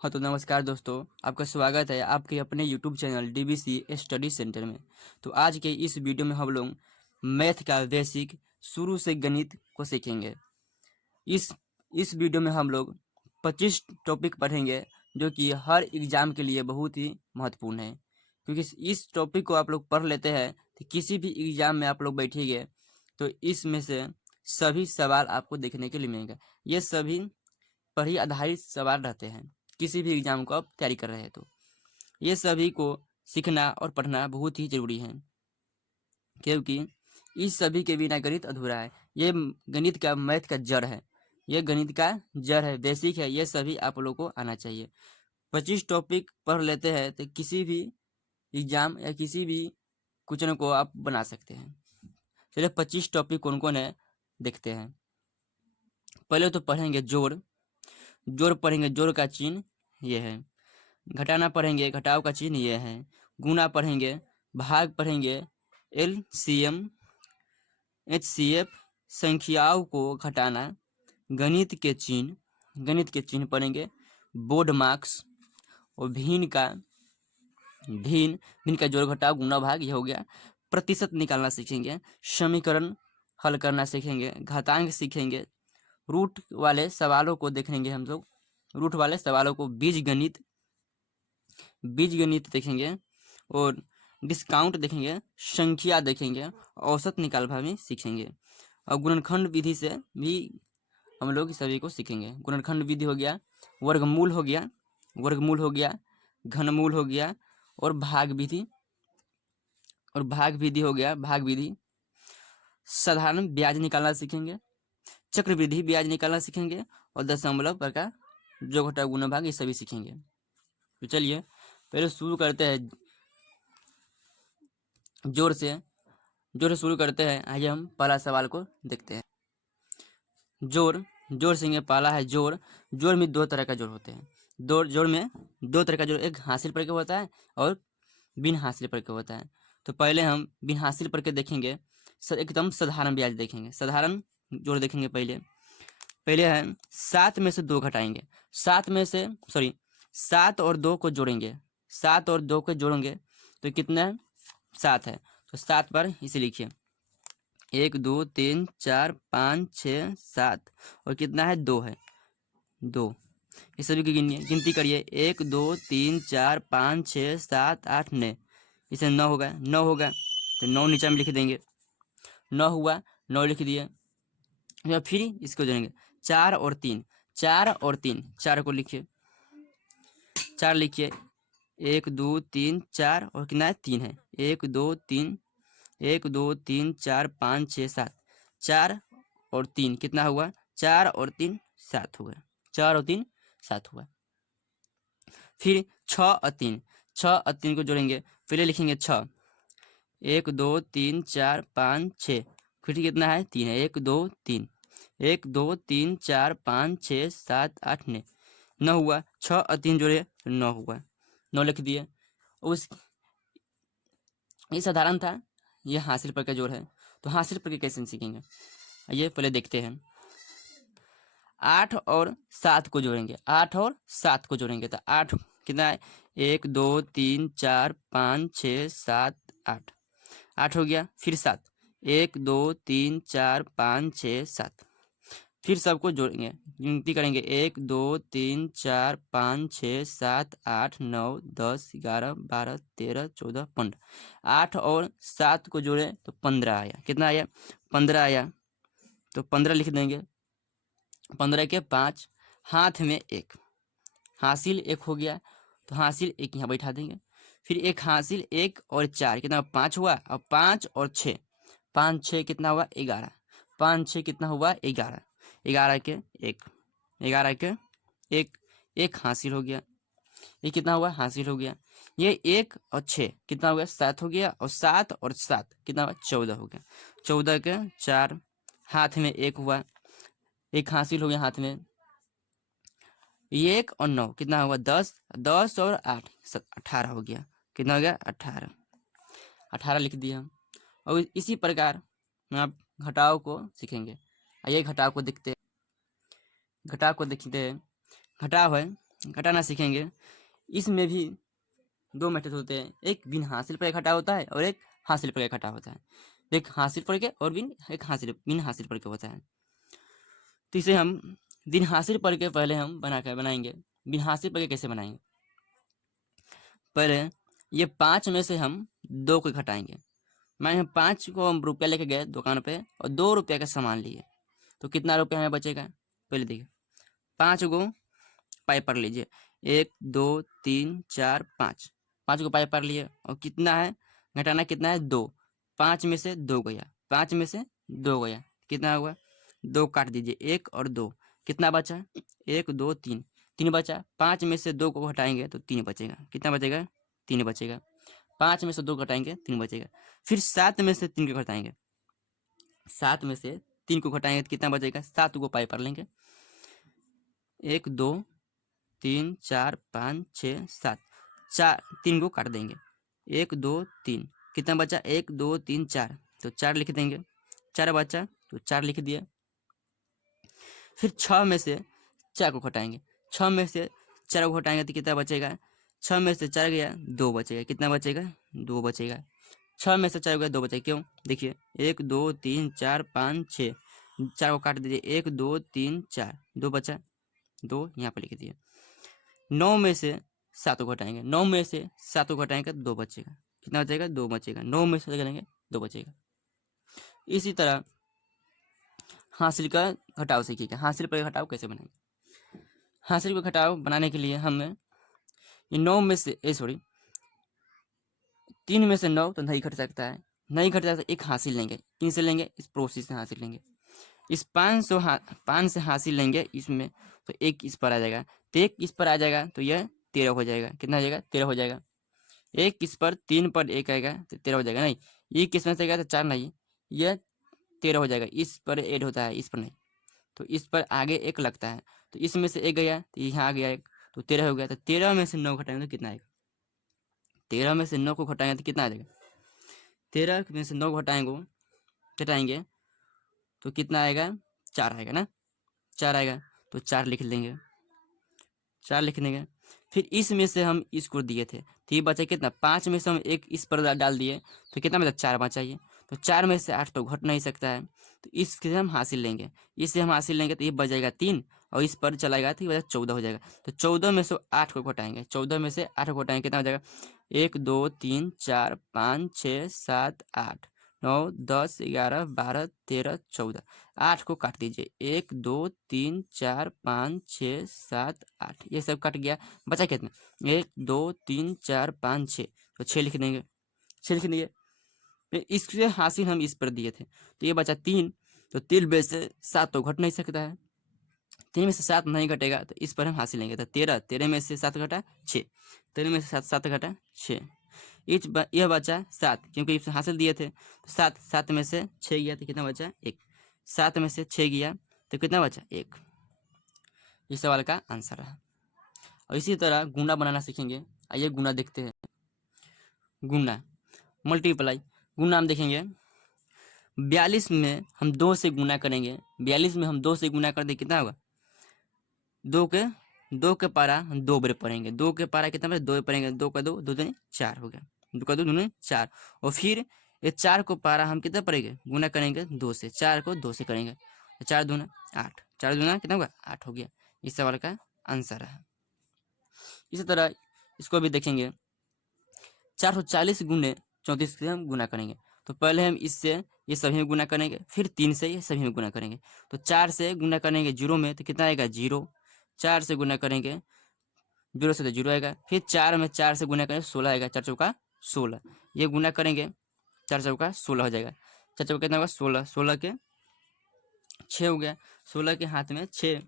हाँ तो नमस्कार दोस्तों, आपका स्वागत है आपके अपने YouTube channel DBC study centre में। तो आज के इस वीडियो में हम लोग मैथ का बेसिक शुरू से गणित को सीखेंगे। इस इस वीडियो में हम लोग 25 टॉपिक पढ़ेंगे जो कि हर एग्जाम के लिए बहुत ही महत्वपूर्ण है, क्योंकि इस टॉपिक को आप लोग पढ़ लेते हैं तो किसी भी एग्जाम में आप लोग बैठेंगे तो इसमें से सभी सवाल आपको देखने के लिए मिलेंगे। ये सभी पर ही आधारित सवाल रहते हैं। किसी भी एग्जाम को आप तैयारी कर रहे हैं तो ये सभी को सीखना और पढ़ना बहुत ही जरूरी है, क्योंकि इस सभी के बिना गणित अधूरा है। ये गणित का मैथ का जड़ है, ये गणित का जड़ है, बेसिक है। ये सभी आप लोग को आना चाहिए। 25 टॉपिक पढ़ लेते हैं तो किसी भी एग्जाम या किसी भी क्वेश्चन को आप बना सकते हैं। चलिए 25 टॉपिक कौन कौन है देखते हैं। पहले तो पढ़ेंगे जोड़। जोड़ पढ़ेंगे, जोड़ का चिन्ह ये है। घटाना पढ़ेंगे, घटाव का चिन्ह ये है। गुणा पढ़ेंगे, भाग पढ़ेंगे, एलसीएम, एचसीएफ, संख्याओं को घटाना, गणित के चिन्ह पढ़ेंगे, बोर्ड मार्क्स और भिन्न का जोड़ घटाव गुणा भाग ये हो गया। प्रतिशत निकालना सीखेंगे, समीकरण हल करना सीखेंगे, घातांक सीखेंगे, रूट वाले सवालों को देखेंगे हम लोग। रूट वाले सवालों को बीज गणित देखेंगे और डिस्काउंट देखेंगे, संख्या देखेंगे, औसत निकालना भी सीखेंगे और गुणनखंड विधि से भी हम लोग सभी को सीखेंगे। गुणनखंड विधि हो गया, वर्गमूल हो गया, घनमूल हो गया और भाग विधि हो गया। भाग विधि, साधारण ब्याज निकालना सीखेंगे, चक्रवृद्धि ब्याज निकालना सीखेंगे और दशमलव प्रकार, जो घटा गुणा भाग, ये सभी सीखेंगे। तो चलिए पहले शुरू करते हैं जोर से शुरू करते हैं। आइए हम पहला सवाल को देखते हैं। जोड़ से पहला है जोड़। जोड़ में दो तरह का जोड़ होते हैं। जोड़ में दो तरह का जोड़, एक हासिल पर के होता है और बिन हासिल पर के होता है। तो पहले हम बिन हासिल पर के देखेंगे, एकदम साधारण ब्याज देखेंगे, साधारण जोड़ देखेंगे। पहले है 7 में से 2 घटाएंगे, 7 और 2 को जोड़ेंगे, 7 और 2 को जोड़ेंगे तो कितना है, 7 है। तो 7 पर इसे लिखिए 1 2 3 4 5 6 7 और कितना है, 2 है, 2। इस सभी की गिनती करिए, 1 2 3 4 5 6 7 8 9। इसे 9 होगा तो 9 नीचे में लिख देंगे। 9 हुआ, 9 लिख दिए। या फिर इसको जोड़ेंगे 4 और 3, 4 को लिखिए, 4 लिखिए, 1 2 3 4 और कितना है, 3 है। 1 2 3 4 5 6 7, 4 और 3 कितना हुआ, 4 और 3 7 हुआ, 4 और 3 7 हुआ। फिर 6 और 3 को जोड़ेंगे। पहले लिखेंगे 6, 1 2 3 4 5 6, फिर कितना है, 3 है। 1 2 3, 1 2 3 4 5 6 7 8 9, 9 हुआ। 6 और 3 जोड़े 9 हुआ, 9 लिख दिए। उस ये साधारण था, ये हासिल पर का जोड़ है। तो हासिल पर के कैसे सीखेंगे, ये पहले देखते हैं। 8 और 7 को जोड़ेंगे, 8 और 7 को जोड़ेंगे तो 8 कितना है, 1 2 3 4 5 6 7 8, 8 हो गया। फिर 7, 1 2 3 4 5 6 7, फिर सबको जोड़ेंगे, गिनती करेंगे, 1 2 3 4 5 6 7 8 9 10 11 12 13 14 15। 8 और 7 को जोड़े तो 15 आया। कितना आया, 15 आया। तो 15 लिख देंगे। 15 के 5, हाथ में 1, हासिल 1 हो गया तो हासिल 1 यहाँ बैठा देंगे। फिर एक हासिल 1 और 4 कितना, 5 हुआ। और 5 और 6, 5 6 कितना हुआ, 11, 5 6 कितना हुआ, 11, 11 के 1, 11 के 1, 1 हासिल हो गया। ये कितना हुआ, हासिल हो गया। ये 1 और 6 कितना हो गया, 7 हो गया। और 7 और 7 कितना हुआ, 14 हो गया। 14 के 4, हाथ में 1 हुआ, 1 हासिल हो गया हाथ में। 1 और 9 कितना हुआ, 10, 10 और 8 18 हो गया। कितना हो गया, 18, 18 लिख दिया। और इसी प्रकार आप घटाव को सीखेंगे। आइए घटाव को देखते हैं। घटाव है घटाना सीखेंगे। इसमें भी दो मेथड होते हैं, एक बिन हासिल पर इकट्ठा होता है और एक हासिल पर इकट्ठा होता है। एक हासिल पर के और बिन हासिल पर के होता है। तो इसे हम बिन हासिल पर के पहले हम बनाएंगे। बिन हासिल पर के कैसे बनाएंगे? पहले ये 5 में से हम 2 को घटाएंगे। माने 5 को हम रुपया लेके गए दुकान पे और 2 रुपया का सामान लिए, तो कितना रुपया हमें बचेगा? पहले देखिए, 5 को पाई पर लीजिए, 1 2 3 4 5, 5 को पाई पर लिए और कितना है घटाना, कितना है 2। 5 में से 2 गया, 5 में से 2 गया, कितना हुआ? 2 काट दीजिए, 1 और 2, कितना बचा? 1 2 3, 3 बचा। 5 में से 2 को घटाएंगे तो 3 बचेगा, कितना बचेगा? 3 बचेगा। 5 में से 2 घटाएंगे 3 बचेगा। फिर 7 में से 3 को घटाएंगे, 7 में से 3 को घटाएंगे तो कितना बचेगा? 7 को पाई पर लेंगे, 1 2 3 4 5 6 7, 4 3 को काट देंगे, 1 2 3, कितना बचा? 1 2 3 4, तो 4 लिख देंगे, 4 बचा तो 4 लिख दिया। फिर 6 में से 4 को घटाएंगे, 6 में से 4 को घटाएंगे तो कितना बचेगा? 6 में से 4 गया 2 बचेगा, कितना बचेगा? 2 बचेगा। 6 में से 4 गया 2 बचेगा, क्यों? देखिए 1 2 3 4 5 6, 4 को काट दीजिए, 1 2 3 4, 2 बचा, 2 यहाँ पर लिख दिए। 9 में से 7 को घटाएंगे, 9 में से 7 को घटाएंगे तो 2 बचेगा, कितना बचेगा? 2 बचेगा। 9 में से घटाएंगे 2 बचेगा। इसी तरह हासिल का घटाव सीखिएगा। हासिल पर घटाव कैसे बनाएंगे? हासिल का घटाव बनाने के लिए हमें ये 9 में से 3 में से 9 तो नहीं घट सकता है, नहीं घट सकता, एक हासिल लेंगे। किन से लेंगे? इस प्रोसेस से हासिल लेंगे। इस 5 से हासिल लेंगे इसमें, तो एक इस पर आ जाएगा, तो एक इस पर आ जाएगा तो यह 13 हो जाएगा। कितना हो जाएगा? 13 हो जाएगा। एक इस पर 3 पर 1 आएगा तो 13 हो जाएगा। नहीं, ये किस में से आएगा? तो 4 नहीं, यह 13 हो जाएगा। इस पर ऐड होता है, इस पर नहीं, तो इस पर आगे 1 लगता है, तो इसमें से 1 गया तो यहाँ आ गया 1, तो 13 हो गया। तो 13 में से 9 घटाएंगे तो कितना आएगा? 13 में से 9 को घटाएंगे तो कितना आ जाएगा? 13 में से 9 घटाएंगे तो कितना आएगा? 4 आएगा ना, 4 आएगा, तो 4 लिख लेंगे, 4 लिख देंगे। फिर इसमें से हम इसको दिए थे तो ये बचा कितना? 5 में से हम 1 इस पर डाल दिए तो कितना बचा? 4 बचा। ये तो 4 में से 8 तो घट नहीं सकता है, तो इससे हम हासिल लेंगे। इससे हम हासिल लेंगे तो ये बचेगा 3 और इस पर चलाएगा तो ये बचा 14 हो जाएगा। तो 14 में से 8 को घटाएंगे, 14 में से 8 को घटाएंगे, कितना हो जाएगा? 1 2 3 4 5 6 7 8 9 10 11 12 13 14, 8 को काट दीजिए, 1 2 3 4 5 6 7 8, ये सब कट गया, बचा कितना? 1 2 3 4 5 6, तो 6 लिख देंगे, 6 लिख देंगे। फिर इससे हासिल हम इस पर दिए थे तो ये बचा 3, तो 3 में से 7 तो घट नहीं सकता है, 3 में से 7 नहीं घटेगा तो इस पर हम हासिल लेंगे। तो 13, 13 में से 7 घटा 6, 13 में से 7 घटा 6, यह बचा 7, क्योंकि इस हासिल दिए थे तो 7, 7 में से 6 गया तो कितना बचा? 1, 7 में से 6 गया तो कितना बचा? 1। इस सवाल का आंसर है। और इसी तरह गुना बनाना सीखेंगे। आइए गुना देखते हैं। गुना मल्टीप्लाई, गुना हम देखेंगे 42 में हम 2 से गुना करेंगे, 42 में हम 2 से गुना कर दे कितना होगा? 2 के पारा हम 2 बार पढ़ेंगे, 2 के पारा कितना बार? 2 पढ़ेंगे, 2 का 2 2 दूनी 4 हो गया, 2 का 2 दूनी 4। और फिर ये 4 को पारा हम कितना पढ़ेंगे? गुना करेंगे 2 से, 4 को 2 से करेंगे, तो 4 दूना 8, 4 दूना कितना होगा? 8 हो गया। इस सवाल का आंसर है। इसी तरह इसको भी देखेंगे, 440 गुने 34 से हम गुना करेंगे, तो पहले हम इससे ये सभी में गुना करेंगे, फिर 3 से ये सभी में गुना करेंगे। तो 4 से गुना करेंगे 0 में तो कितना आएगा? 0। 4 से गुना करेंगे 0 से तो 0 आएगा, फिर 4 में 4 से गुना करेंगे 16 आएगा, 4 चौका 16, ये गुना करेंगे 4 चौका 16 हो जाएगा, 4 चौका कितना होगा? 16, 16 के 6 हो गया, 16 के हाथ में 6,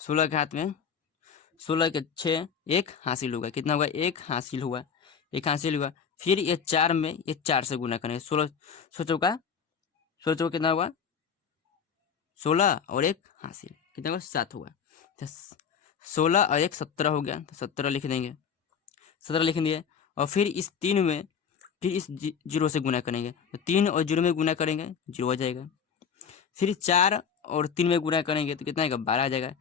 16 के हाथ में 16 के 6, 1 हासिल होगा, कितना होगा? 1 हासिल हुआ, 1 हासिल हुआ। फिर ये 4 में ये 4 से गुना करेंगे, 16 चौका 16 कितना हुआ? 16 और 1 हासिल, कितना हुआ? 7 हुआ। तो 16 और 1 17 हो गया, तो 17 लिख देंगे, 17 लिख दिए। और फिर इस 3 में फिर इस 0 से गुना करेंगे, तो 3 और 0 में गुना करेंगे 0 हो जाएगा। फिर 4 और 3 में गुना करेंगे तो कितना आएगा? 12 आ जाएगा।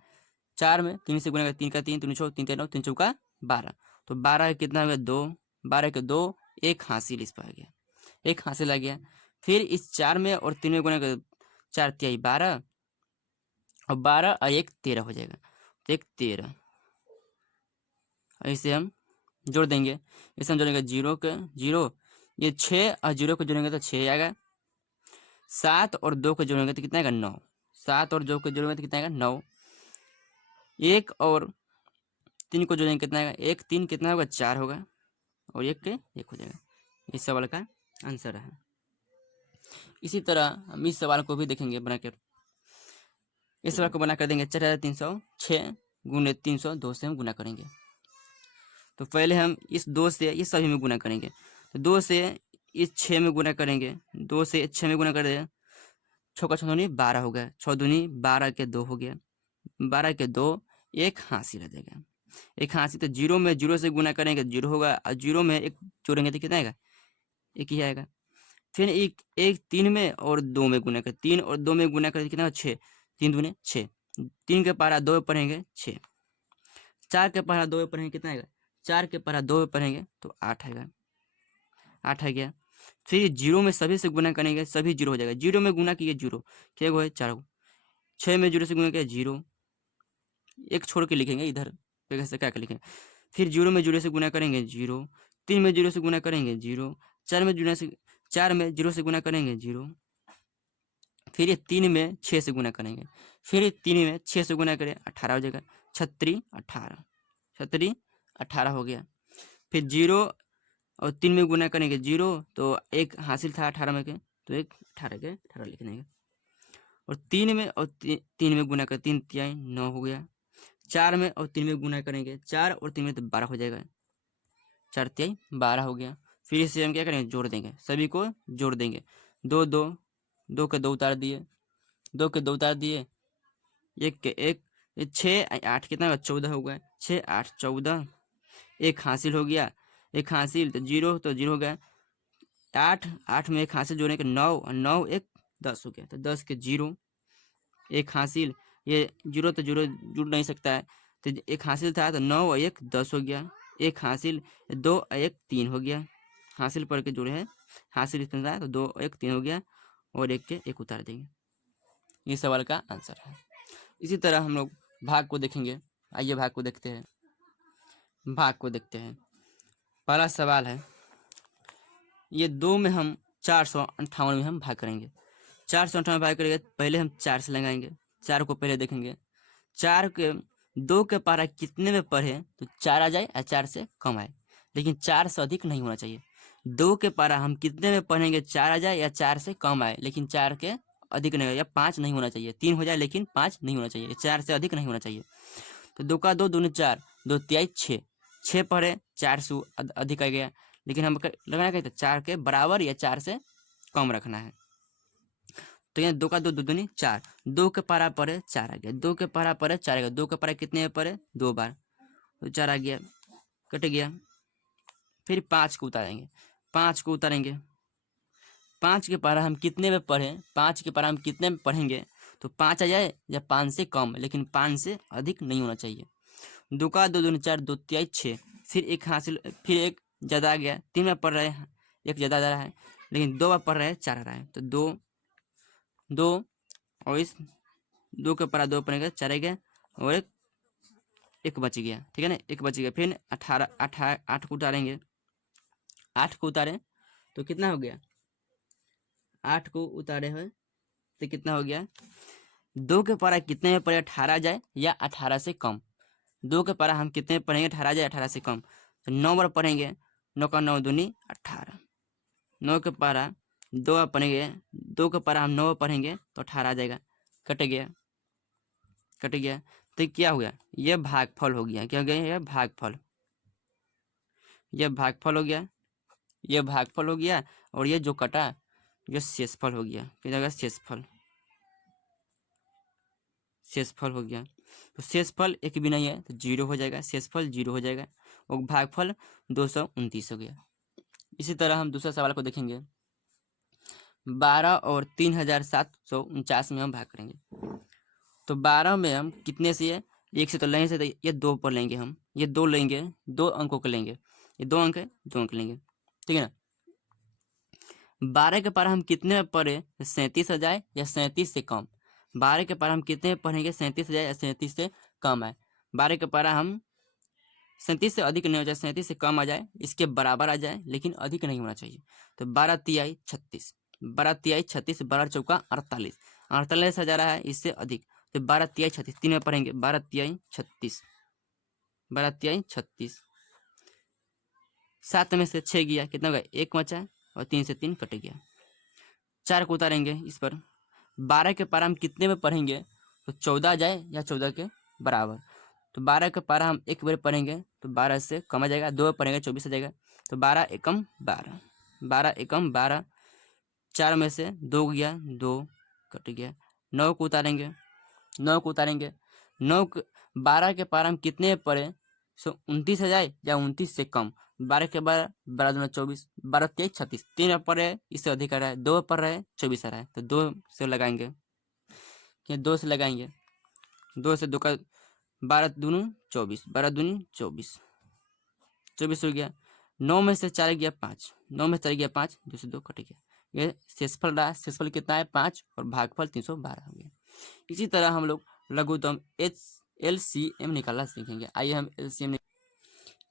4 में 3 से गुना करें, 3 का 3, 3 छो 3 9, 3 चौका 12। तो 12 कितना हो गया 2, 12 के 2, एक हासिल इस पर आ गया, एक हासिल आ गया। फिर इस 4 में और 3 में गुना कर, 4 तिहाई 12 और 12 और 1 13 हो जाएगा, तो 1 13। इसे हम जोड़ देंगे, इसे हम जोड़ेंगे 0 के 0, ये 6 और 0 को जोड़ेंगे तो 6 आएगा। 7 और 2 को जोड़ेंगे तो कितना आएगा 9, 7 और 2 को जोड़ेंगे तो कितना आएगा 9। 1 और 3 को जोड़ेंगे कितना आएगा, 1 3 कितना होगा 4 होगा, और 1 के 1 हो जाएगा। इस सवाल का आंसर है। इसी तरह हम इस सवाल को भी देखेंगे बनाकर। इस सवाल को बना कर देंगे 4306 गुने 302 से हम गुना करेंगे। तो पहले हम इस 2 से इस सभी में गुना करेंगे, तो 2 से इस 6 में गुना करेंगे, 2 से 6 में गुना कर देंगे, 6 का 6 दूनी 12 हो गया, 6 दूनी 12 के 2 हो गया, 12 के 2, एक हासिल आ जाएगा, एक हासिल। तो 0 में 0 से गुना करेंगे 0 होगा, और 0 में 1 जोड़ेंगे तो कितना आएगा, 1 ही आएगा। फिर एक 3 में और 2 में गुना कर, 3 और 2 में गुना कर कितना 6, 3 दूने 6, 3 के पहाड़ा 2 में पढ़ेंगे 6, 4 के पहाड़ा 2 में पढ़ेंगे कितना आएगा, 4 के पहाड़ा 2 में पढ़ेंगे तो 8 आएगा, 8 आ गया। फिर 0 में सभी से गुना करेंगे, सभी 0 हो जाएगा, 0 में गुना किए 0 क्या है 4 गो, 6 में 0 से गुना किया 0, एक छोड़ के लिखेंगे इधर कैसे क्या लिखेंगे। फिर 0 में 0 से गुना करेंगे 0, 3 में 0 से गुना करेंगे 0, 4 में 0 से गुना करेंगे 0, फिर ये 3 में 6 से गुना करेंगे, फिर ये 3 में 6 से गुना करें 18 हो जाएगा, 36 18, 36 18 हो गया। फिर 0 और 3 में गुना करेंगे 0, तो एक हासिल था 18 में के, तो एक 18 के 18 लिख देंगे। और 3 में और 3 में गुना कर 3 तिहाई 9 हो गया। 4 में और 3 में गुना करेंगे 4 और 3 में तो 12 हो जाएगा, 4 तिहाई 12 हो गया। फिर इसे हम क्या करेंगे जोड़ देंगे, सभी को जोड़ देंगे, 2 2, 2 के 2 उतार दिए, 2 के 2 उतार दिए, 1 के 1, 6 8 कितना होगा 14 हो गया, 6 8 14, एक हासिल हो गया, एक हासिल तो 0 तो 0 हो गया, 8 8 में एक हासिल जोड़ने के 9 और 9 एक 10 हो गया, तो 10 के 0, एक हासिल, ये 0 तो 0 जुड़ नहीं सकता है, तो एक हासिल था तो 9 और 1 10 हो गया, एक हासिल 2 और 1 3 हो गया, हासिल पढ़ के जोड़े है, हासिल इतना था तो 2 और 1 3 हो गया, और 1 के 1 उतार देंगे। ये सवाल का आंसर है। इसी तरह हम लोग भाग को देखेंगे। आइए भाग को देखते हैं, भाग को देखते हैं। पहला सवाल है, ये 2 में हम 458 में हम भाग करेंगे, 458 भाग करेंगे, पहले हम 4 से लगाएंगे, 4 को पहले देखेंगे, 4 के 2 के पारा कितने में पढ़े तो 4 आ जाए या 4 से कम आए, लेकिन 4 से अधिक नहीं होना चाहिए। 2 के पारा हम कितने में पढ़ेंगे 4 आ जाए या 4 से कम आए, लेकिन 4 के अधिक नहीं, या 5 नहीं होना चाहिए, 3 हो जाए लेकिन 5 नहीं होना चाहिए, 4 से अधिक नहीं होना चाहिए। तो 2 का 2 दूनी 4, 2 तिहाई 6, 6 पढ़े 4 से अधिक आ गया, लेकिन हम लगाना क्या, 4 के बराबर या 4 से कम रखना है। तो यहाँ 2 का 2 दूनी 4, 2 के पारा पड़े 4 आ गया, 2 के पारा पड़े 4 आ गया, 2 के पारा कितने पड़े 2 बार, तो 4 आ गया, कट गया। फिर 5 को उतारेंगे, 5 को उतारेंगे, 5 के पारा हम कितने में पढ़े, 5 के पारा हम कितने में पढ़ेंगे तो 5 आ जाए या 5 से कम, लेकिन 5 से अधिक नहीं होना चाहिए। 2 का 2 दूनी 4, 2 तिहाई 6, फिर एक हासिल, फिर एक ज़्यादा आ गया, 3 में पढ़ रहे हैं, एक ज़्यादा आ रहा है, लेकिन 2 बार पढ़ रहे हैं 4 आ रहा है, तो 2 2 और इस 2 के पारा 2 पढ़ेंगे 4 आ गया, और एक बच गया, ठीक है ना, एक बच गया। फिर 18 8 को उतारेंगे, 8 को उतारे तो कितना हो गया, 8 को उतारे हैं तो कितना हो गया, 2 के पारा कितने में पढ़े 18 जाए या 18 से कम, 2 के पारा हम कितने में पढ़ेंगे 18 जाए 18 से कम, तो 9 बार पढ़ेंगे, 9 का 9 दूनी 18, 9 के पारा 2 बार पढ़ेंगे, 2 के पारा हम 9 बार पढ़ेंगे तो 18 आ जाएगा, कट गया, कट गया। तो क्या हो गया, यह भागफल हो गया, क्या हो गया, यह भागफल, यह भागफल हो गया, यह भागफल हो गया, और ये जो कटा यह शेषफल हो गया, क्या होगा शेषफल, शेषफल हो गया। तो शेषफल एक भी नहीं है तो 0 हो जाएगा, शेषफल 0 हो जाएगा, और भागफल 229 हो गया। इसी तरह हम दूसरा सवाल को देखेंगे, 12 और 3749 में हम भाग करेंगे। तो 12 में हम कितने से 1 से तो लेंगे से, तो ये 2 पर लेंगे हम, ये 2 लेंगे, 2 अंकों के लेंगे, ये 2 अंक है, 2 अंक लेंगे, ठीक है ना। 12 के पारा हम कितने में पढ़े, 37 आ जाए या 37 से कम। 12 के पारा हम कितने में पढ़ेंगे, 37 आ जाए या 37 से कम आए। 12 के पारा हम 37 से अधिक नहीं हो जाए, 37 से कम आ जाए, इसके बराबर आ जाए, लेकिन अधिक नहीं होना चाहिए। तो 12 तिहाई 36, 12 तिहाई 36, 12 चौका 48, 48 आ जा रहा है इससे अधिक, तो 12 तिहाई 36 तीन में पढ़ेंगे, 12 तिहाई 36, 12 तिहाई 36, 7 में से 6 गया, कितना होगा, 1 बचा और 3 से 3 कट गया। 4 को उतारेंगे इस पर, 12 के पारा हम कितने में पढ़ेंगे, तो 14 आ जाए या 14 के बराबर। तो 12 के पारा हम एक बार पढ़ेंगे तो 12 से कम आ जाएगा, 2 पढ़ेंगे 24 आ जाएगा। तो 12 एकम 12, 12 एकम 12, 4 में से 2 गया, 2 कट गया। 9 को उतारेंगे, 9 को उतारेंगे, 12 के पारा हम कितने में पढ़े, 29 आ जाए या 29 से कम। 12 के 12, 12 दूना 24, 12 तेईस 36, 3 पर है, इससे अधिक आ रहा है, 2 पर है 24 आ रहा है, तो 2 से लगाएंगे, क्या 2 से लगाएंगे, 2 से 2 का 12 दूनी 24, 12 दूनी 24, 24 हो गया। 9 में से 4 गया 5, 9 में से 4 गया 5, 2 से 2 कट गया। ये शेषफल रहा, शेषफल कितना है 5 और भागफल 312 हो गया। इसी तरह हम लोग लघुत्तम LCM निकालना सीखेंगे। आइए हम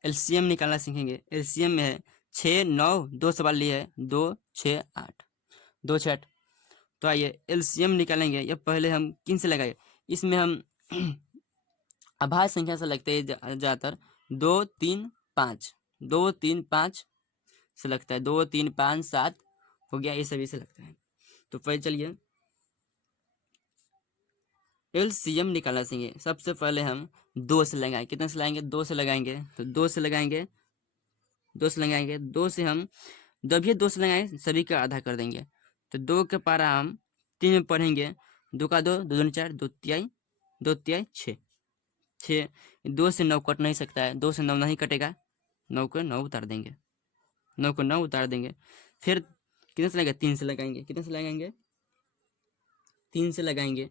LCM निकालना सीखेंगे। LCM में है 6 9, 2 सवाल लिए है, 2 6 8, 2 6 8। तो आइए LCM निकालेंगे। ये पहले हम किन से लगाए, इसमें हम अभाज्य संख्या से लगते हैं ज़्यादातर, 2 3 5, 2 3 5 से लगता है, 2 3 5 7 हो गया, ये सभी से लगता है। तो पहले चलिए LCM निकालना सीखेंगे। सबसे पहले हम 2 से लगाएंगे, कितने से लगाएंगे, 2 से लगाएंगे, तो 2 से लगाएंगे, 2 से लगाएंगे, 2 से हम जब ये 2 से लगाएंगे सभी का आधा कर देंगे। तो 2 के पारा हम 3 में पढ़ेंगे, 2 का 2, 2 दूनी 4, 2 तिहाई 2 तिहाई 6, 6, 2 से 9 कट नहीं सकता है, 2 से 9 नहीं कटेगा, 9 को 9 उतार देंगे, 9 को 9 उतार देंगे। फिर कितने से लगाएंगे, 3 से लगाएंगे, कितने से लगाएंगे, 3 से लगाएंगे,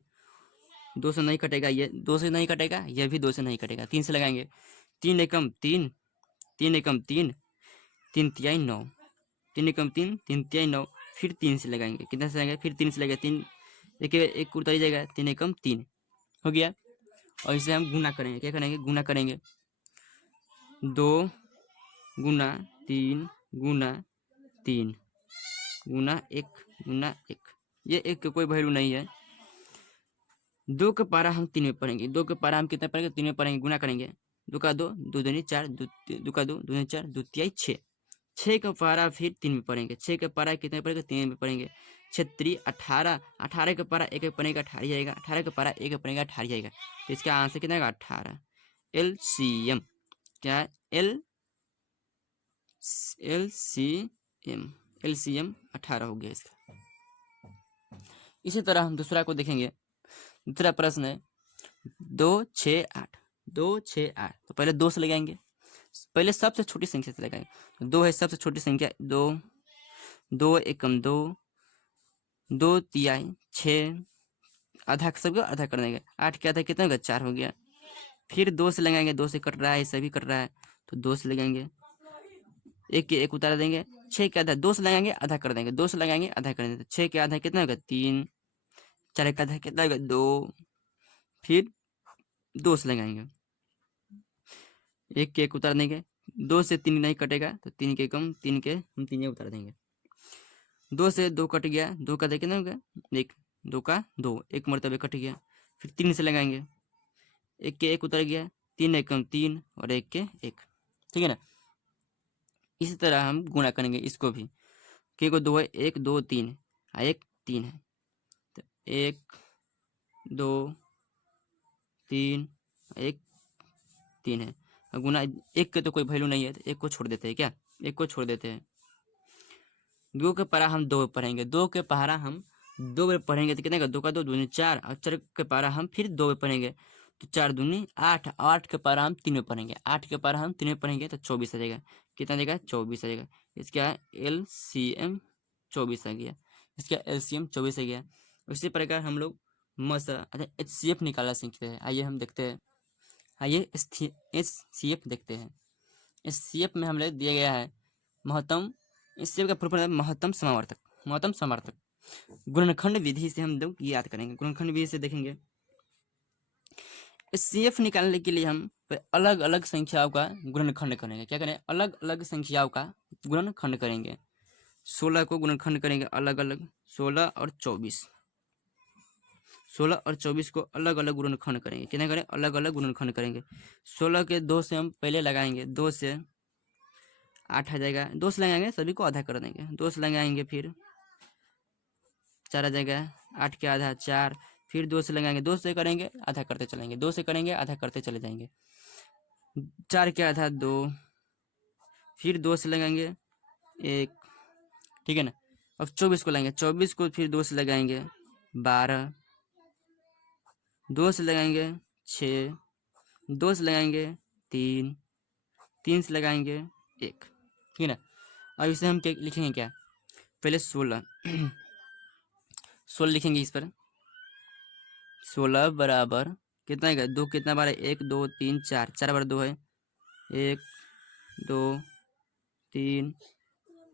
2 से नहीं कटेगा, ये 2 से नहीं कटेगा, ये भी 2 से नहीं कटेगा, 3 से लगाएंगे, 3 एकम 3, 3 एकम 3, 3 तिहाई 9, 3 एकम 3, 3 तिहाई 9, फिर 3 से लगाएंगे, कितने से लगाएंगे, फिर 3 से लगाएंगे, 3 एक उतारी जाएगा, 3 एकम 3 हो गया। और इसे हम गुना करेंगे, क्या करेंगे, गुना करेंगे, 2 गुना 3 गुना 3 गुना 1 गुना 1, ये 1 का कोई वैल्यू नहीं है। 2 के पारा हम 3 में पढ़ेंगे, 2 के पारा हम कितने पढ़ेंगे, 3 में पढ़ेंगे, गुना करेंगे, 2 का 2, 2 दूनी 4, 2 का 2, 2 दूनी 4, 2 तिहाई 6, 6 का पारा फिर 3 में पढ़ेंगे, 6 के पारा कितने पढ़ेंगे, 3 में पढ़ेंगे, 6 3 18, 18 का पारा 1 में पढ़ेगा 18 जाएगा, 18 का पारा 1 में पढ़ेगा 18 जाएगा, तो इसका आंसर कितना आएगा 18। LCM क्या है, LCM 18 हो गया इसका। इसी तरह हम दूसरा को देखेंगे। दूसरा प्रश्न है 2 6 8, 2 6 8, तो पहले 2 से लगाएंगे, पहले सबसे छोटी संख्या से लगाएंगे, तो 2 है सबसे छोटी संख्या, 2 2 एकम 2, 2 तिहाई 6, आधा सबको आधा कर देंगे, 8 के आधा कितना होगा 4 हो गया। फिर 2 से लगाएंगे, 2 से कट रहा है, सभी कट रहा है, तो 2 से लगाएंगे, 1 के 1 उतार देंगे, 6 के आधा 2 से लगाएंगे आधा कर देंगे, 2 से लगाएंगे आधा कर देंगे, 6 के आधा कितना होगा 3, 4 का आधा कितना होगा 2, फिर 2 से लगाएंगे, 1 के 1 उतार देंगे, 2 से 3 नहीं कटेगा, तो 3 के कम 3 के हम 3 उतार देंगे, 2 से 2 कट गया, 2 का कितना हो गया 1, 2 का 2, 1 मरतबे कट गया। फिर 3 से लगाएंगे, 1 के 1 उतर गया, 3 एकम 3 और 1 के 1, ठीक है ना। इसी तरह हम गुणा करेंगे इसको भी, के को 2 है, 1 2 3 और 1 3 है, तो 1 2 3 1 3 है, और गुना 1 के तो कोई वैल्यू नहीं है, तो 1 को छोड़ देते हैं, क्या 1 को छोड़ देते हैं। 2 के पारा हम 2 पढ़ेंगे, 2 के पारा हम 2 बार पढ़ेंगे, तो कितने का 2 का 2 दूनी 4, और 4 के पारा हम फिर 2 बार पढ़ेंगे, तो 4 दूनी 8, 8 के पारा हम 3 में पढ़ेंगे, 8 के पारा हम 3 में पढ़ेंगे, तो 24 आ जाएगा, कितना देगा 24 आ जाएगा। इसका LCM 24 आ गया, इसका LCM 24 आ गया। उसी प्रकार हम लोग अच्छा HCF निकालना सीखते हैं। आइए हम देखते हैं आइए HCF देखते हैं। HCF में हम लोग दिया गया है महत्तम, HCF का फुल फॉर्म महत्तम समावर्तक। महत्तम समावर्तक गुणनखंड विधि से हम लोग याद करेंगे, गुणनखंड विधि से देखेंगे। HCF निकालने के लिए हम अलग अलग संख्याओं का गुणनखंड करेंगे। क्या करें? अलग अलग संख्याओं का गुणनखंड करेंगे। 16 को गुणनखंड करेंगे अलग अलग, 16 और 24, 16 और 24 को अलग अलग गुणनखंड करेंगे। कितने करें? अलग अलग गुणनखंड करेंगे। 16 के 2 से हम पहले लगाएंगे, 2 से 8 आ जाएगा, 2 से लगाएंगे सभी को आधा कर देंगे, 2 से लगाएंगे फिर 4 आ जाएगा, 8 के आधा 4, फिर 2 से लगाएंगे, 2 से करेंगे आधा करते चलेंगे, 2 से करेंगे आधा करते चले जाएंगे, 4 के आधा 2, फिर 2 से लगाएंगे 1, ठीक है ना। अब 24 को लगाएंगे, 24 को फिर 2 से लगाएंगे 12, 2 से लगाएंगे 6, 2 से लगाएंगे 3, 3 से लगाएंगे 1, ठीक है ना। अब इसे हम क्या लिखेंगे? क्या पहले 16 16 लिखेंगे इस पर। 16 बराबर कितना है? 2 कितना बार है? 1 2 3 4, 4 बार 2 है, 1 2 3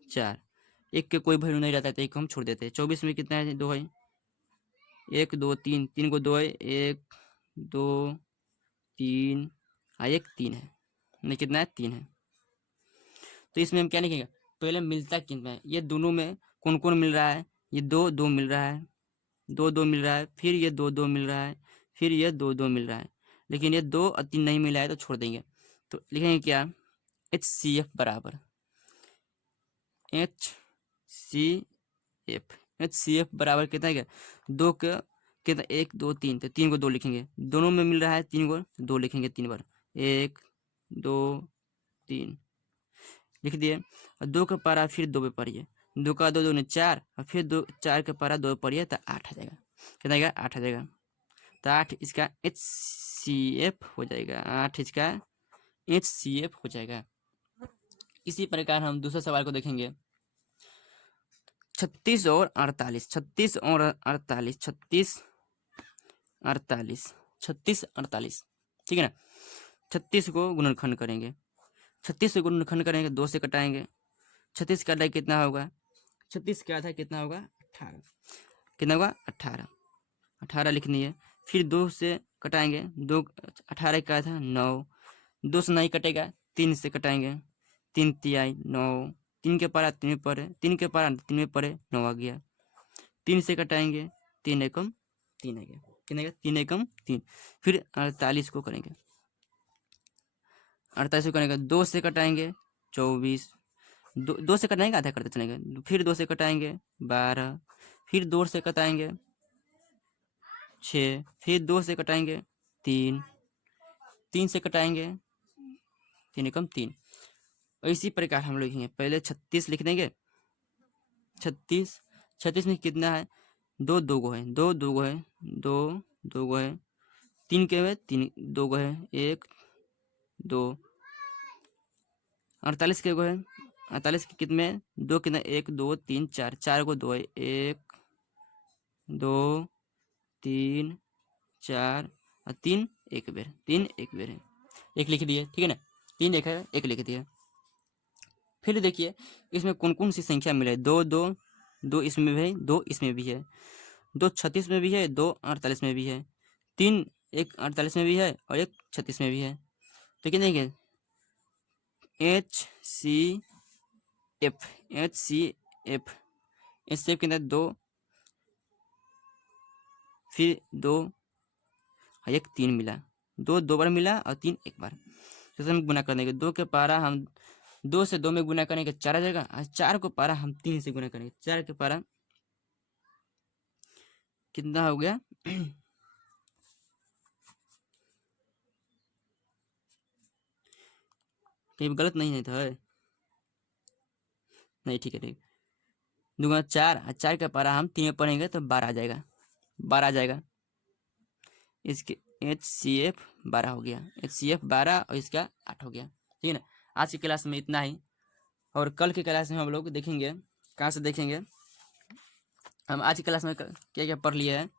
4, 1 के कोई वैल्यू नहीं रहता है तो 1 को हम छोड़ देते हैं। 24 में कितना है? 2 है, 1 2 3, 3 को 2 है, 1 2 3, 1 3 है, नहीं कितना है? 3 है। तो इसमें हम क्या लिखेंगे? पहले मिलता कितना है, ये दोनों में कौन कौन मिल रहा है? ये 2 2 मिल रहा है, 2 2 मिल रहा है, फिर ये 2 2 मिल रहा है, फिर ये 2 2 मिल रहा है, लेकिन ये 2 और 3 नहीं मिला है तो छोड़ देंगे। तो लिखेंगे क्या? HCF बराबर HCF, HCF बराबर कितना है? क्या 2 का कितना? 1 2 3, तो 3 को 2 लिखेंगे, दोनों में मिल रहा है 3 को 2 लिखेंगे 3 बार, 1 2 3 लिख दिए। और 2 का पारा फिर 2 पे पढ़िए, 2 का 2 2 4, और फिर 2 4 का पारा 2 पे पढ़िए तो 8 आ जाएगा। कितना आएगा? 8 आ जाएगा। तो 8 इसका HCF हो जाएगा, 8 इसका HCF हो जाएगा। इसी प्रकार हम दूसरे सवाल को देखेंगे। 36 और 48, 36 और 48, 36 48, 36 48, ठीक है ना। 36 को गुणनखंड करेंगे, 36 से गुणनखंड करेंगे, 2 से कटाएंगे, 36 का आधा कितना होगा? 36 का आधा कितना होगा? 18, कितना होगा? 18, 18 लिखनी है। फिर 2 से कटाएंगे, 2 18 का आधा 9, 2 से नहीं कटेगा, 3 से कटाएंगे, 3 तिहाई 9, 3 के पारा 3 में पड़े, 3 के पारा 3 में पड़े 9 आ गया, 3 से कटाएंगे, 3 एकम 3 आ गया, कितना गया? 3 एकम 3। फिर 48 को करेंगे, 48 को करेंगे, 2 से कटाएंगे 24, 2 से कटाएंगे आधा करते चलेंगे, फिर 2 से कटाएंगे 12, फिर 2 से कटाएंगे 6, फिर 2 से कटाएंगे 3, 3 से कटाएंगे 3 एकम 3। और इसी प्रकार हम लोग लिखेंगे। पहले 36 लिख देंगे, 36, 36 में कितना है? 2 2 गो है, 2 2 गो है, 2 2 गो है, 3 के है 3 2 गो है, 1 2, 48 के गो है, 48 के कितने? 2 कितना? 1 2 3 4, 4 को 2 है, 1 2 3 4 और 3 एक बेर, 3 एक बेर है, 1 लिख दिए, ठीक है ना। 3 एक है, 1 लिख दिए। फिर देखिए इसमें कौन कौन सी संख्या मिले? 2 2, 2 इसमें भी है, 2 इसमें भी है, 2 36 में भी है, 2 48 में भी है, 3 एक 48 में भी है और 1 36 में भी है। तो क्या देंगे? HCF, HCF, HCF के अंदर 2, फिर 2 और 1 3 मिला, 2 2 बार मिला और 3 एक बार। तो हम गुना कर देंगे, 2 के पारा हम 2 से 2 में गुना करेंगे 4 आ जाएगा, और 4 को पारा हम 3 से गुना करेंगे, 4 के पारा कितना हो गया? कहीं गलत नहीं था? नहीं, ठीक है, ठीक। 2 4, और 4 का पारा हम 3 में पढ़ेंगे तो 12 आ जाएगा, 12 आ जाएगा। इसके HCF 12 हो गया, HCF 12 और इसका 8 हो गया, ठीक है ना। आज की क्लास में इतना ही, और कल की क्लास में हम लोग देखेंगे। कहाँ से देखेंगे? हम आज की क्लास में क्या क्या पढ़ लिए हैं?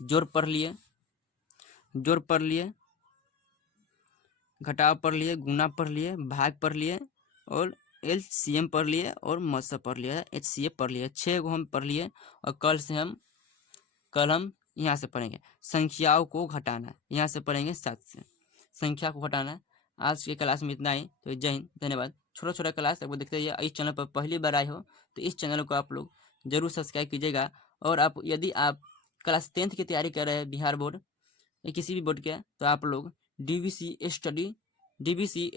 जोड़ पढ़ लिए, जोड़ पढ़ लिए, घटाव पढ़ लिए, गुना पढ़ लिए, भाग पढ़ लिए और LCM पढ़ लिए और मसा पढ़ लिया, HCF पढ़ लिए। 6 को हम पढ़ लिए और कल हम यहाँ से पढ़ेंगे संख्याओं को घटाना। यहाँ से पढ़ेंगे 7 से संख्या को घटाना है। आज के क्लास में इतना ही। तो जय हिंद, धन्यवाद। छोटा छोटा क्लास आपको देखते रहिए। इस चैनल पर पहली बार आए हो तो इस चैनल को आप लोग जरूर सब्सक्राइब कीजिएगा। और आप यदि आप क्लास 10th की तैयारी कर रहे हैं बिहार बोर्ड या किसी भी बोर्ड के, तो आप लोग DBC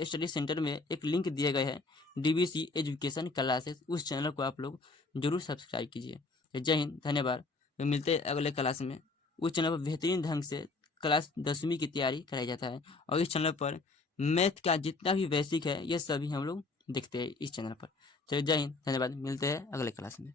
स्टडी सेंटर में एक लिंक दिए गए हैं, DBC एजुकेशन क्लासेस। उस चैनल को आप लोग जरूर सब्सक्राइब कीजिए। तो जय हिंद, धन्यवाद। तो मिलते हैं अगले क्लास में। उस चैनल पर बेहतरीन ढंग से क्लास 10वीं की तैयारी कराई जाता है और इस चैनल पर मैथ का जितना भी बेसिक है ये सभी हम लोग देखते हैं इस चैनल पर। तो जय हिंद, धन्यवाद। मिलते हैं अगले क्लास में।